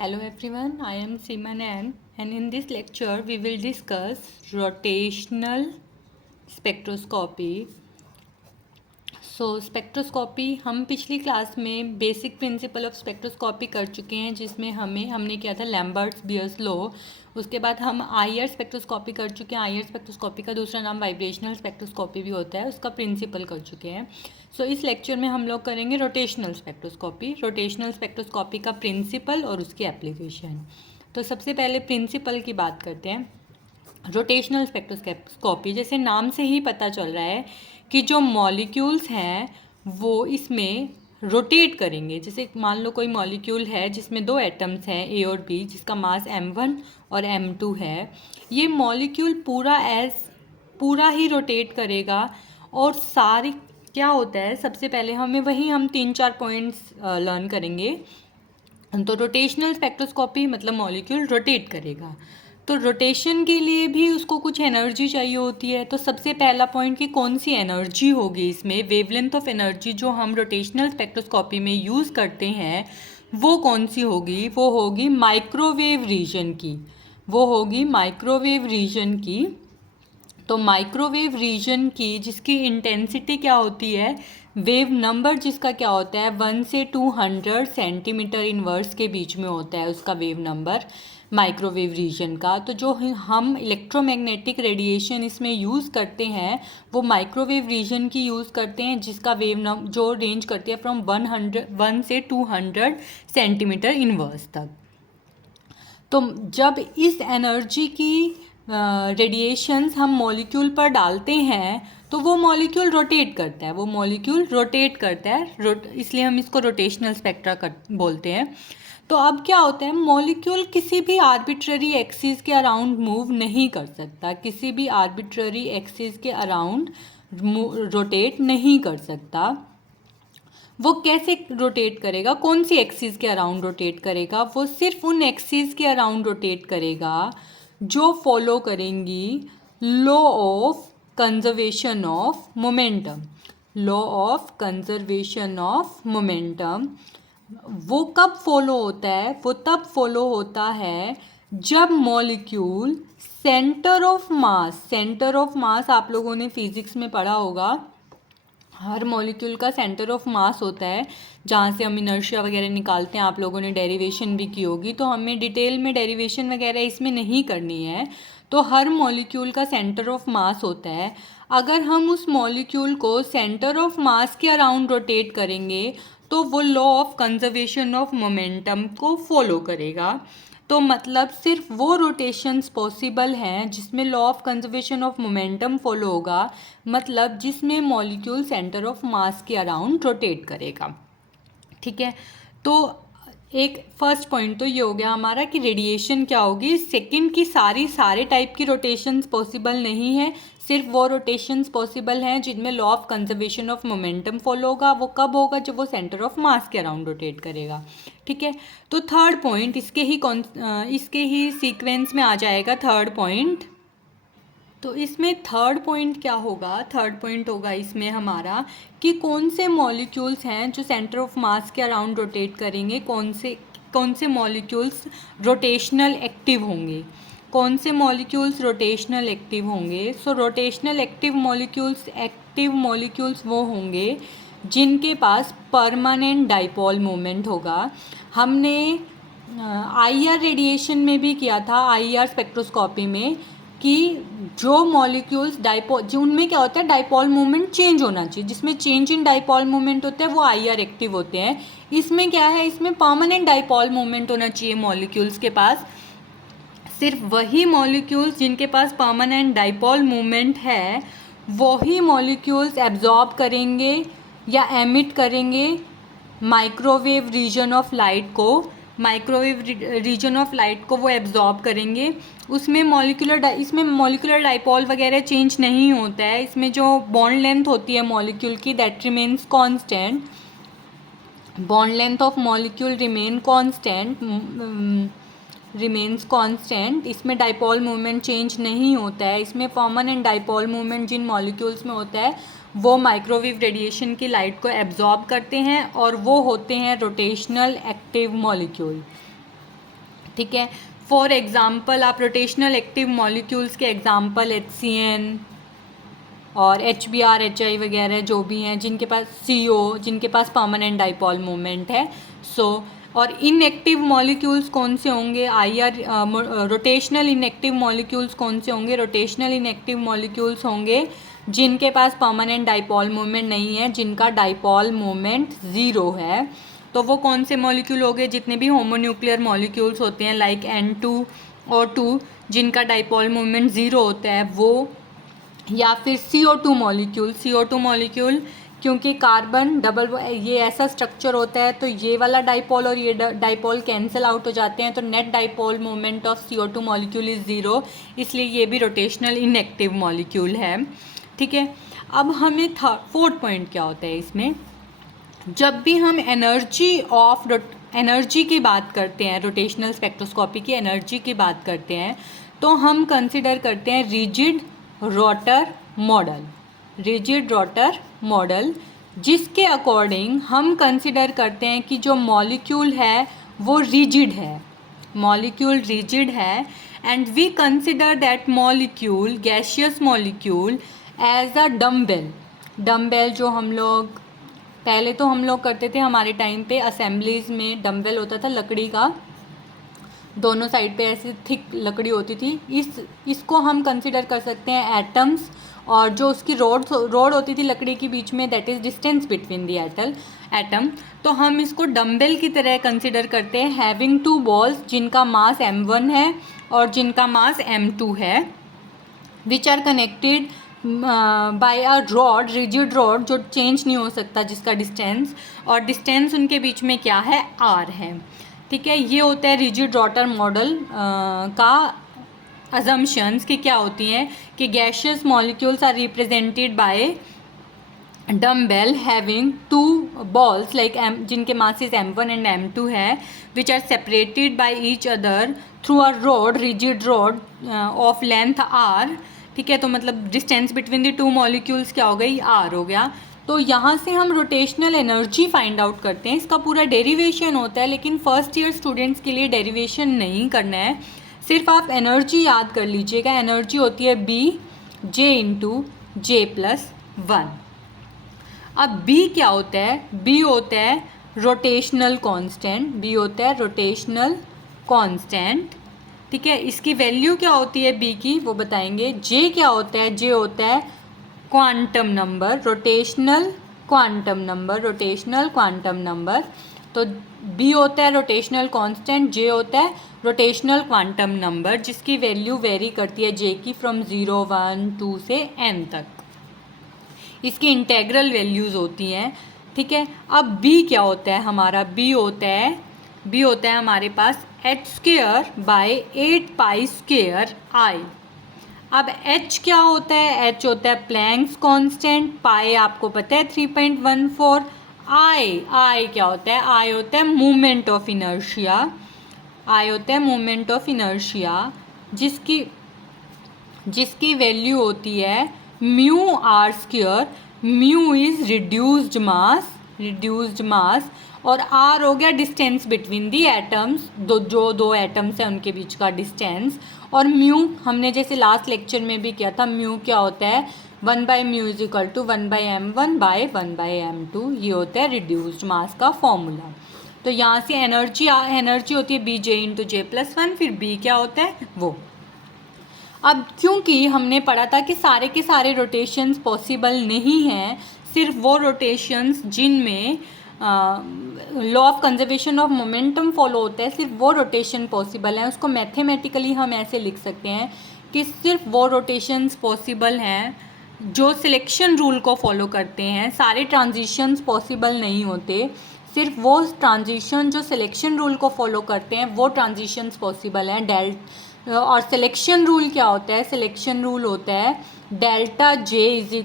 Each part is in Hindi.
Hello everyone, I am Seema Nan, and in this lecture we will discuss rotational spectroscopy. Spectroscopy हम पिछली क्लास में बेसिक प्रिंसिपल ऑफ स्पेक्ट्रोस्कोपी कर चुके हैं, जिसमें हमने किया था लैम्बर्ट्स बियर्स लॉ। उसके बाद हम आईआर स्पेक्ट्रोस्कोपी कर चुके हैं। आईआर स्पेक्ट्रोस्कोपी का दूसरा नाम वाइब्रेशनल स्पेक्ट्रोस्कोपी भी होता है, उसका प्रिंसिपल कर चुके हैं। इस लेक्चर में हम लोग करेंगे रोटेशनल स्पेक्ट्रोस्कोपी। रोटेशनल स्पेक्ट्रोस्कोपी का प्रिंसिपल और उसकी एप्लीकेशन। तो सबसे पहले प्रिंसिपल की बात करते हैं। रोटेशनल स्पेक्ट्रोस्कोपी, जैसे नाम से ही पता चल रहा है कि जो मॉलिक्यूल्स हैं वो इसमें रोटेट करेंगे। जैसे मान लो कोई मॉलिक्यूल है जिसमें दो एटम्स हैं ए और बी, जिसका मास m1 और m2 है। ये मॉलिक्यूल पूरा ही रोटेट करेगा। और सारी क्या होता है, सबसे पहले हम 3-4 पॉइंट्स लर्न करेंगे। तो रोटेशनल स्पेक्ट्रोस्कोपी मतलब मॉलिक्यूल रोटेट करेगा, तो रोटेशन के लिए भी उसको कुछ एनर्जी चाहिए होती है। तो सबसे पहला पॉइंट कि कौन सी एनर्जी होगी इसमें, वेवलेंथ ऑफ एनर्जी जो हम रोटेशनल स्पेक्ट्रोस्कोपी में यूज़ करते हैं वो कौन सी होगी, वो होगी माइक्रोवेव रीजन की। तो माइक्रोवेव रीजन की जिसकी इंटेंसिटी क्या होती है, वेव नंबर जिसका क्या होता है 1 से 200 सेंटीमीटर इनवर्स के बीच में होता है उसका वेव नंबर माइक्रोवेव रीजन का। तो जो हम इलेक्ट्रोमैग्नेटिक रेडिएशन इसमें यूज़ करते हैं वो माइक्रोवेव रीजन की यूज़ करते हैं, जिसका जो रेंज करती है फ्रॉम 1 से 200 सेंटीमीटर इनवर्स तक। तो जब इस एनर्जी की रेडिएशंस हम मॉलिक्यूल पर डालते हैं तो वो मॉलिक्यूल रोटेट करता है। इसलिए हम इसको रोटेशनल स्पेक्ट्रा बोलते हैं। तो अब क्या होता है, मॉलिक्यूल किसी भी आर्बिट्ररी एक्सिस के अराउंड मूव नहीं कर सकता, रोटेट नहीं कर सकता। वो कैसे रोटेट करेगा, कौन सी एक्सिस के अराउंड रोटेट करेगा, वो सिर्फ उन एक्सिस के अराउंड रोटेट करेगा जो फॉलो करेंगी law of conservation of momentum. वो कब फॉलो होता है, वो तब फॉलो होता है जब मॉलिक्यूल सेंटर ऑफ मास आप लोगों ने फिजिक्स में पढ़ा होगा। हर मॉलिक्यूल का सेंटर ऑफ मास होता है जहाँ से हम इनर्शिया वगैरह निकालते हैं। आप लोगों ने डेरिवेशन भी की होगी, तो हमें डिटेल में डेरिवेशन वगैरह इसमें नहीं करनी है। तो हर मॉलिक्यूल का सेंटर ऑफ मास होता है। अगर हम उस मॉलिक्यूल को सेंटर ऑफ मास के अराउंड रोटेट करेंगे तो वो law of conservation of momentum को फॉलो करेगा। तो मतलब सिर्फ वो रोटेशंस पॉसिबल हैं जिसमें law of conservation of momentum follow होगा, मतलब जिसमें मॉलिक्यूल सेंटर ऑफ मास के अराउंड रोटेट करेगा। ठीक है, तो एक फर्स्ट पॉइंट तो ये हो गया हमारा कि रेडिएशन क्या होगी। सेकंड की सारे टाइप की रोटेशंस पॉसिबल नहीं है, सिर्फ वो रोटेशंस पॉसिबल हैं जिनमें law of conservation of momentum follow होगा। वो कब होगा, जब वो सेंटर ऑफ मास के अराउंड रोटेट करेगा। ठीक है, तो थर्ड पॉइंट इसके ही सीक्वेंस में आ जाएगा थर्ड पॉइंट। तो इसमें थर्ड पॉइंट क्या होगा, थर्ड पॉइंट होगा इसमें हमारा कि कौन से मॉलिक्यूल्स हैं जो सेंटर ऑफ मास के अराउंड रोटेट करेंगे, कौन से मॉलिक्यूल्स रोटेशनल एक्टिव होंगे। सो रोटेशनल एक्टिव मॉलिक्यूल्स वो होंगे जिनके पास परमानेंट डाइपोल मोमेंट होगा। हमने आईआर रेडिएशन में भी किया था, आईआर स्पेक्ट्रोस्कोपी में, कि जो मॉलिक्यूल्स उनमें क्या होता है, डाइपोल मोमेंट चेंज होना चाहिए। जिसमें चेंज इन डाइपोल मोमेंट होता है वो आईआर एक्टिव होते हैं। इसमें क्या है, इसमें परमानेंट डाइपोल मोमेंट होना चाहिए मॉलिक्यूल्स के पास। सिर्फ वही मॉलिक्यूल्स जिनके पास परमानेंट डाइपोल मोमेंट है वही मॉलिक्यूल्स एब्जॉर्ब करेंगे या एमिट करेंगे माइक्रोवेव रीजन ऑफ लाइट को वो एब्जॉर्ब करेंगे। इसमें मॉलिक्यूलर डाइपोल वगैरह चेंज नहीं होता है। इसमें जो बॉन्ड लेंथ होती है मॉलिक्यूल की that remains constant, bond length of molecule remains constant. इसमें डाइपोल मोमेंट चेंज नहीं होता है। इसमें परमानेंट डाइपोल मोमेंट जिन मॉलिक्यूल्स में होता है वो माइक्रोवेव रेडिएशन की लाइट को एब्जॉर्ब करते हैं और वो होते हैं रोटेशनल एक्टिव मॉलिक्यूल। ठीक है। फॉर एग्जाम्पल आप रोटेशनल एक्टिव मॉलिक्यूल्स के एग्जाम्पल HCN और HBr HI वगैरह जो भी हैं, जिनके पास CO, जिनके पास परमानेंट डाइपोल मोमेंट है। और इनएक्टिव मॉलिक्यूल्स कौन से होंगे? रोटेशनल इनएक्टिव मॉलिक्यूल्स कौन से होंगे? रोटेशनल इनएक्टिव मॉलिक्यूल्स होंगे जिनके पास परमानेंट डाइपोल मोमेंट नहीं है, जिनका डाइपोल मोमेंट 0 है। तो वो कौन से मॉलिक्यूल हो गए? जितने भी होमोन्यूक्लियर मॉलिक्यूल्स होते हैं लाइक N2 और 2 जिनका डाइपोल मोमेंट 0 होता है वो, या फिर CO2 मॉलिक्यूल क्योंकि कार्बन डबल ये ऐसा स्ट्रक्चर होता है तो ये वाला डाइपोल और ये डाइपोल कैंसिल आउट हो जाते हैं, तो net dipole moment of CO2 molecule is 0, इसलिए ये भी रोटेशनल इनएक्टिव मॉलिक्यूल है। ठीक है। अब हमें फोर्थ पॉइंट क्या होता है इसमें? जब भी हम एनर्जी की बात करते हैं, रोटेशनल स्पेक्ट्रोस्कोपी की एनर्जी की बात करते हैं, तो हम कंसिडर करते हैं रिजिड रोटर मॉडल, जिसके अकॉर्डिंग हम कंसिडर करते हैं कि जो मॉलिक्यूल है वो रिजिड है, and we consider that molecule, gaseous molecule, as a dumbbell जो हम लोग पहले तो हम लोग करते थे, हमारे टाइम पे असेंबलीज में डम्बेल होता था लकड़ी का, दोनों साइड पे ऐसी थिक लकड़ी होती थी। इसको हम कंसिडर कर सकते हैं एटम्स, और जो उसकी रोड होती थी लकड़ी के बीच में, that is distance between the atom. तो हम इसको डम्बेल की तरह कंसिडर करते हैं, हैविंग 2 बॉल्स जिनका मास m1 है और जिनका मास m2 है, which are connected by a rod, rigid rod जो चेंज नहीं हो सकता, जिसका डिस्टेंस उनके बीच में क्या है? r है। ठीक है। ये होता है रिजिड रोटर मॉडल का अजम्पशंस कि क्या होती हैं कि gaseous molecules are represented by dumbbell having 2 balls like जिनके मासेस m1 एंड m2 है, which are separated by each other through a rigid rod of length r। ठीक है। तो मतलब डिस्टेंस बिटवीन द 2 मॉलिक्यूल्स क्या हो गई? r हो गया। तो यहाँ से हम रोटेशनल एनर्जी फाइंड आउट करते हैं। इसका पूरा डेरिवेशन होता है, लेकिन फर्स्ट ईयर स्टूडेंट्स के लिए डेरिवेशन नहीं करना है, सिर्फ आप एनर्जी याद कर लीजिएगा। एनर्जी होती है J+J+1। अब B क्या होता है? B होता है रोटेशनल कांस्टेंट। ठीक है। इसकी वैल्यू क्या होती है B की, वो बताएंगे। J क्या होता है? J होता है quantum number, rotational quantum number. तो B होता है रोटेशनल कांस्टेंट, J होता है रोटेशनल क्वांटम नंबर, जिसकी वैल्यू वेरी करती है J की फ्रॉम 0, 1, 2 से n तक। इसकी इंटेग्रल वैल्यूज़ होती हैं। ठीक है। अब B क्या होता है हमारा? B होता है हमारे पास h²/8π²I। अब H क्या होता है? H होता है प्लैंक्स कांस्टेंट, पाई आपको पता है 3.14। I क्या होता है? I होता है मोमेंट ऑफ इनर्शिया, जिसकी वैल्यू होती है μr²। म्यू इज़ रिड्यूस्ड मास और r हो गया डिस्टेंस बिटवीन दी एटम्स, दो एटम्स हैं उनके बीच का डिस्टेंस। और म्यू हमने जैसे लास्ट लेक्चर में भी किया था, म्यू क्या होता है? 1/μ=1/m1/1/m2। ये होता है रिड्यूस्ड मास का फॉर्मूला। तो यहाँ से एनर्जी होती है BJ×J+1। फिर B क्या होता है वो। अब क्योंकि हमने पढ़ा था कि सारे के सारे रोटेशंस पॉसिबल नहीं हैं, सिर्फ वो रोटेशंस जिनमें law of conservation of momentum follow होता है, सिर्फ वो रोटेशन पॉसिबल है। उसको मैथमेटिकली हम ऐसे लिख सकते हैं कि सिर्फ वो रोटेशंस पॉसिबल हैं जो सिलेक्शन रूल को फॉलो करते हैं। सारे ट्रांजिशंस पॉसिबल नहीं होते, सिर्फ वो ट्रांजिशन जो सिलेक्शन रूल को फॉलो करते हैं वो ट्रांजिशंस पॉसिबल हैं। और सिलेक्शन रूल क्या होता है? सिलेक्शन रूल होता है ΔJ =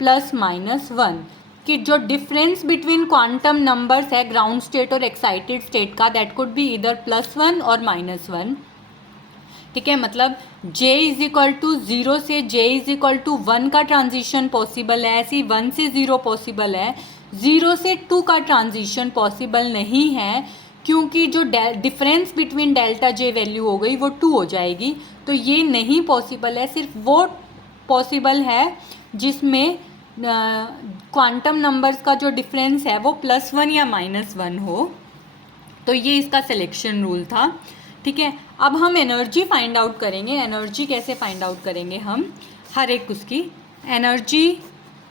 ±1, कि जो डिफरेंस बिटवीन क्वांटम नंबर्स है ग्राउंड स्टेट और एक्साइटेड स्टेट का, दैट कुड बी इधर +1 और -1। ठीक है। मतलब J=0 से J=1 का ट्रांजिशन पॉसिबल है, ऐसे 1 से 0 पॉसिबल है, 0 से 2 का ट्रांजिशन पॉसिबल नहीं है, क्योंकि जो difference between delta J value हो गई वो 2 हो जाएगी, तो ये नहीं पॉसिबल है। सिर्फ वो पॉसिबल है जिसमें क्वांटम नंबर्स का जो डिफरेंस है वो +1 या -1 हो। तो ये इसका सिलेक्शन रूल था, ठीक है। अब हम एनर्जी फाइंड आउट करेंगे। एनर्जी कैसे फाइंड आउट करेंगे हम, हर एक उसकी energy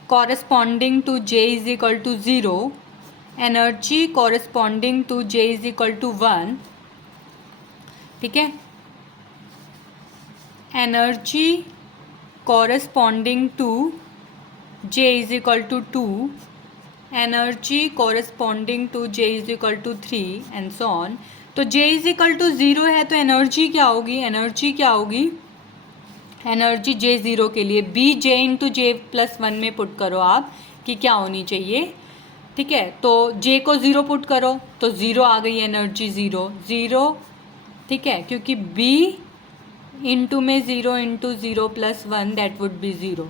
corresponding to J is equal to 0, energy corresponding to J is equal to 1, ठीक है। Energy corresponding to J is equal to 2, energy corresponding to J is equal to 3 and so on. तो जे इज इक्वल टू 0 है तो एनर्जी क्या होगी, एनर्जी क्या होगी, एनर्जी जे 0 के लिए बी जे इंटू जे +1 में पुट करो आप कि क्या होनी चाहिए, ठीक है। तो जे को 0 पुट करो तो 0 आ गई एनर्जी, 0, ठीक है, क्योंकि बी इंटू में 0 into 0 +1 that would be 0।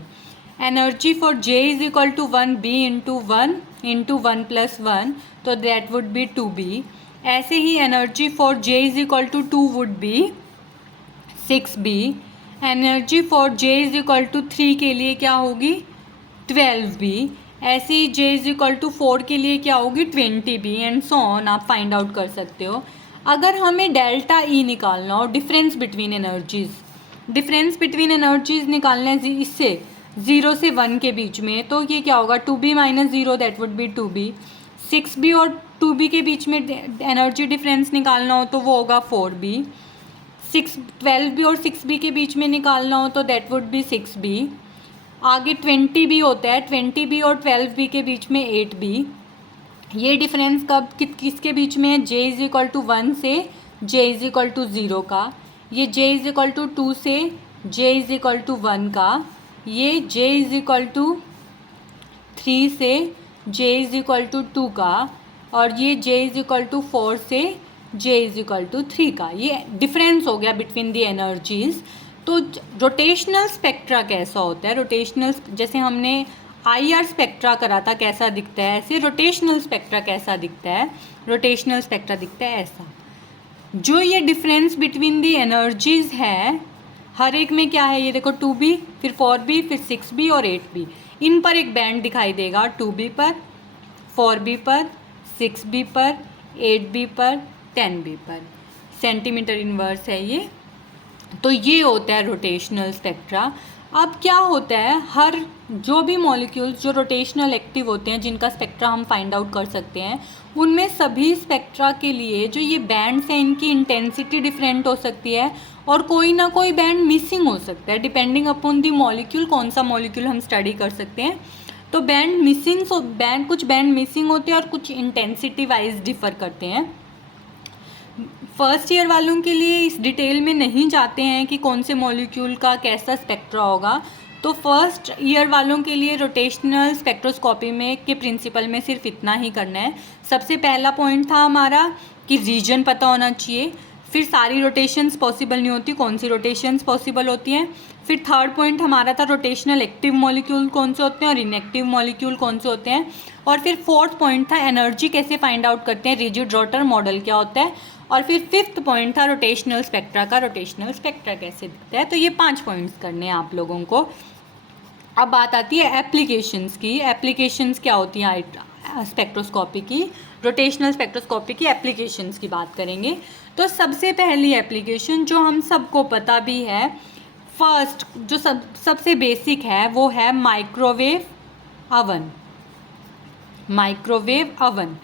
Energy for J is equal to 1 B into 1 into 1 +1 तो दैट वुड बी 2b। ऐसे ही energy for J is equal to 2 would be 6b। Energy for J is equal to 3 के लिए क्या होगी 12b। ऐसे ही जे इज इक्वल टू 4 के लिए क्या होगी 20b एंड सो ऑन, आप फाइंड आउट कर सकते हो। अगर हमें डेल्टा ई निकालना हो, difference between energies, difference between energies निकालना है इससे 0 से 1 के बीच में, तो ये क्या होगा 2b - 0 that would be 2b। 6b और 2b के बीच में एनर्जी डिफरेंस निकालना हो तो वो होगा 4b। 12b और 6b के बीच में निकालना हो तो दैट वुड बी 6b। आगे 20b होता है, 20b और 12b के बीच में 8b। ये डिफरेंस कब किसके बीच में है, जे इज इक्वल टू 1 से जे इज इक्वल टू 0 का, ये जे इज इक्वल टू 2 से जे इज इक्वल टू 1 का, ये जे इज इक्वल टू 3 से जे इज इक्वल टू 2 का, और ये जे इज इक्वल टू 4 से जे इज इक्वल टू 3 का। ये डिफरेंस हो गया बिटवीन द एनर्जीज। तो रोटेशनल स्पेक्ट्रा कैसा होता है, रोटेशनल जैसे हमने IR स्पेक्ट्रा करा था कैसा दिखता है, ऐसे रोटेशनल स्पेक्ट्रा कैसा दिखता है, रोटेशनल स्पेक्ट्रा दिखता है ऐसा। जो ये डिफरेंस बिटवीन दी एनर्जीज है हर एक में क्या है, ये देखो 2b, फिर 4b, फिर 6b और 8b, इन पर एक बैंड दिखाई देगा 2b पर, 4b पर, 6b पर, 8b पर, 10b पर, सेंटीमीटर इनवर्स है ये। तो ये होता है रोटेशनल स्पेक्ट्रा। अब क्या होता है, हर जो भी मॉलिक्यूल्स जो रोटेशनल एक्टिव होते हैं जिनका स्पेक्ट्रा हम फाइंड आउट कर सकते हैं, उनमें सभी स्पेक्ट्रा के लिए जो ये बैंड्स हैं इनकी इंटेंसिटी डिफरेंट हो सकती है और कोई ना कोई बैंड मिसिंग हो सकता है, डिपेंडिंग अपॉन दी मॉलिक्यूल, कौन सा मॉलिक्यूल हम स्टडी कर सकते हैं। तो कुछ बैंड मिसिंग होते हैं और कुछ इंटेंसिटी वाइज डिफर करते हैं। फर्स्ट ईयर वालों के लिए इस डिटेल में नहीं जाते हैं कि कौन से मॉलिक्यूल का कैसा स्पेक्ट्रा होगा। तो फर्स्ट ईयर वालों के लिए रोटेशनल स्पेक्ट्रोस्कोपी में के प्रिंसिपल में सिर्फ इतना ही करना है। सबसे पहला पॉइंट था हमारा कि रीजन पता होना चाहिए, फिर सारी रोटेशंस पॉसिबल नहीं होती, कौन सी रोटेशंस पॉसिबल होती हैं। फिर थर्ड पॉइंट हमारा था रोटेशनल एक्टिव मॉलिक्यूल कौन से होते हैं और इनएक्टिव मॉलिक्यूल कौन से होते हैं। और फिर फोर्थ पॉइंट था एनर्जी कैसे फाइंड आउट करते हैं, रिजिड रॉटर मॉडल क्या होता है। और फिर फिफ्थ पॉइंट था रोटेशनल स्पेक्ट्रा का, रोटेशनल स्पेक्ट्रा कैसे दिखता है। तो ये 5 पॉइंट्स करने हैं आप लोगों को। अब बात आती है एप्लीकेशंस की। एप्लीकेशंस क्या होती हैं स्पेक्ट्रोस्कोपी की, रोटेशनल स्पेक्ट्रोस्कोपी की एप्लीकेशंस की बात करेंगे। तो सबसे पहली एप्लीकेशन जो हम सबको पता भी है, फर्स्ट जो सबसे बेसिक है वो है माइक्रोवेव अवन। माइक्रोवेव अवन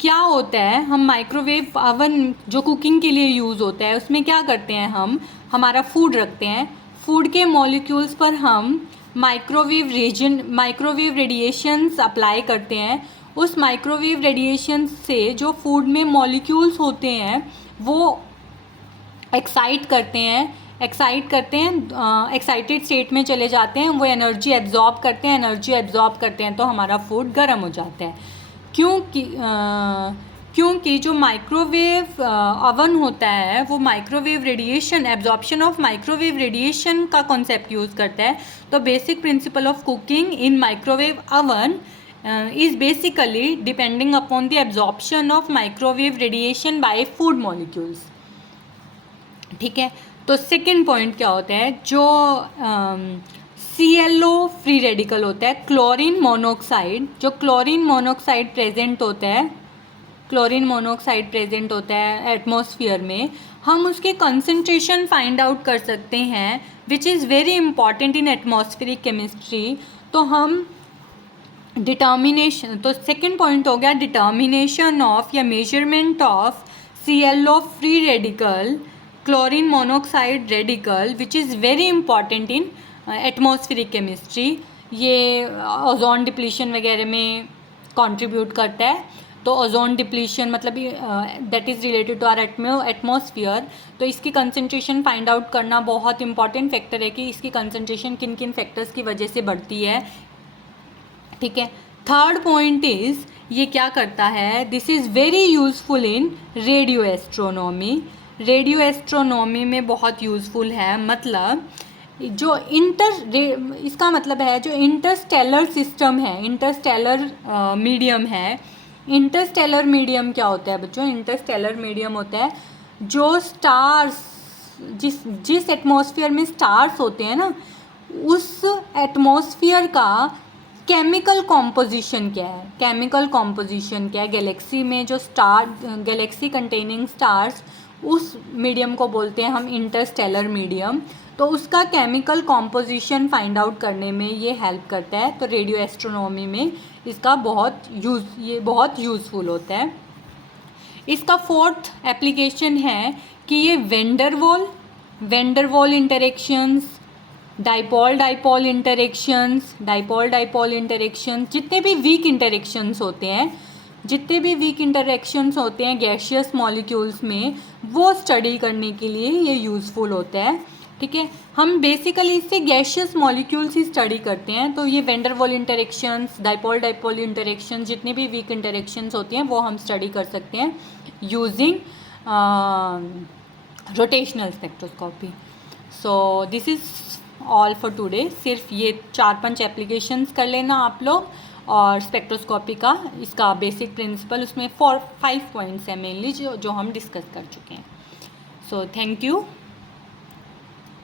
क्या होता है, हम माइक्रोवेव अवन जो कुकिंग के लिए यूज़ होता है उसमें क्या करते हैं, हम हमारा फूड रखते हैं, फूड के मॉलिक्यूल्स पर हम माइक्रोवेव रेडिएशंस अप्लाई करते हैं। उस माइक्रोवेव रेडिएशन से जो फूड में मॉलिक्यूल्स होते हैं वो एक्साइट करते हैं, एक्साइटेड स्टेट में चले जाते हैं, वो एनर्जी एब्जॉर्ब करते हैं तो हमारा फूड गर्म हो जाता है। क्योंकि जो माइक्रोवेव अवन होता है वो microwave radiation, absorption of microwave radiation का कॉन्सेप्ट यूज़ करता है। तो basic principle of cooking in microwave oven is basically depending upon the absorption of microwave radiation by food molecules. ठीक है, तो सेकेंड पॉइंट क्या होता है, जो ClO फ्री रेडिकल होता है, क्लोरीन मोनोऑक्साइड, जो क्लोरीन मोनोऑक्साइड प्रेजेंट होता है, क्लोरीन मोनोऑक्साइड प्रेजेंट होता है एटमॉस्फेयर में, हम उसके कंसंट्रेशन फाइंड आउट कर सकते हैं, which is very important in atmospheric chemistry. तो हम डिटर्मिनेशन, तो सेकेंड पॉइंट हो गया डिटर्मिनेशन ऑफ या measurement of ClO free radical, chlorine monoxide radical, which is very important in atmospheric chemistry. ये ओजोन डिप्लीशन वगैरह में कंट्रीब्यूट करता है. तो ओजोन डिप्लीशन मतलब that is related to our atmosphere. तो इसकी कंसंट्रेशन फाइंड आउट करना बहुत इंपॉर्टेंट फैक्टर है कि इसकी कंसंट्रेशन किन किन फैक्टर्स की वजह से बढ़ती है. ठीक है, थर्ड पॉइंट इज़ ये क्या करता है, this is very useful in radio astronomy. Radio astronomy में बहुत यूज़फुल है. मतलब जो इसका मतलब है जो इंटरस्टेलर सिस्टम है, इंटरस्टेलर मीडियम है. इंटरस्टेलर मीडियम क्या होता है बच्चों, इंटरस्टेलर मीडियम होता है जो स्टार्स, जिस एटमॉस्फेयर में स्टार्स होते हैं ना, उस एटमॉस्फेयर का केमिकल कॉम्पोजिशन क्या है, केमिकल कॉम्पोजिशन क्या है. गैलेक्सी में जो स्टार, गैलेक्सी कंटेनिंग स्टार्स, उस मीडियम को बोलते हैं हम इंटरस्टेलर मीडियम. तो उसका केमिकल कॉम्पोजिशन फाइंड आउट करने में ये हेल्प करता है. तो रेडियो एस्ट्रोनॉमी में इसका ये बहुत यूज़फुल होता है. इसका फोर्थ एप्लीकेशन है कि ये वेंडरवॉल इंटरेक्शंस, डाइपोल इंटरेक्शंस, जितने भी वीक इंटरेक्शंस होते हैं गैशियस मॉलिक्यूल्स में, वो स्टडी करने के लिए ये यूज़फुल होता है. ठीक है, हम बेसिकली इससे गैशियस मॉलिक्यूल्स ही स्टडी करते हैं. तो ये वेंडरवॉल इंटरेक्शंस, डाइपोल इंटरेक्शंस, जितने भी वीक इंटरेक्शंस होती हैं वो हम स्टडी कर सकते हैं using rotational spectroscopy. So this is all for today. सिर्फ ये 4-5 एप्लीकेशंस कर लेना आप लोग. और स्पेक्ट्रोस्कोपी का इसका बेसिक प्रिंसिपल, उसमें 4-5 पॉइंट्स हैं मेनली जो हम डिस्कस कर चुके हैं. So thank you.